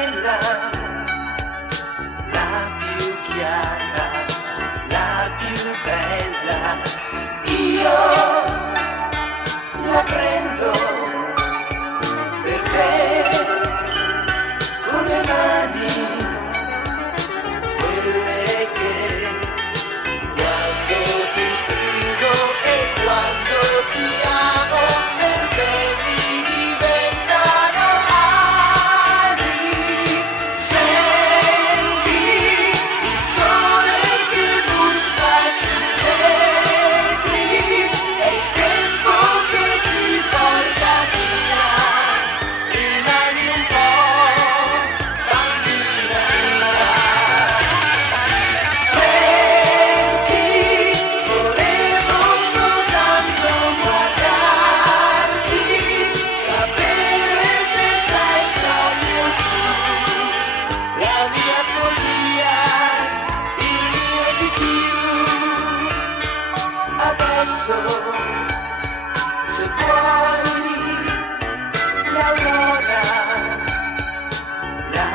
bella, la più chiara, la più bella. Io la prendo per te con le mani, quelle che quando ti stringo e quando ti amo per me mi diventano ali. Senti il sole che bussa sui vetri, è il tempo che ti porta via. Rimani un po', bambina mia. Senti, volevo soltanto guardarti, sapere se sei proprio tu, la mia follia, il mio di più. Adesso, se vuoi, l'aurora, la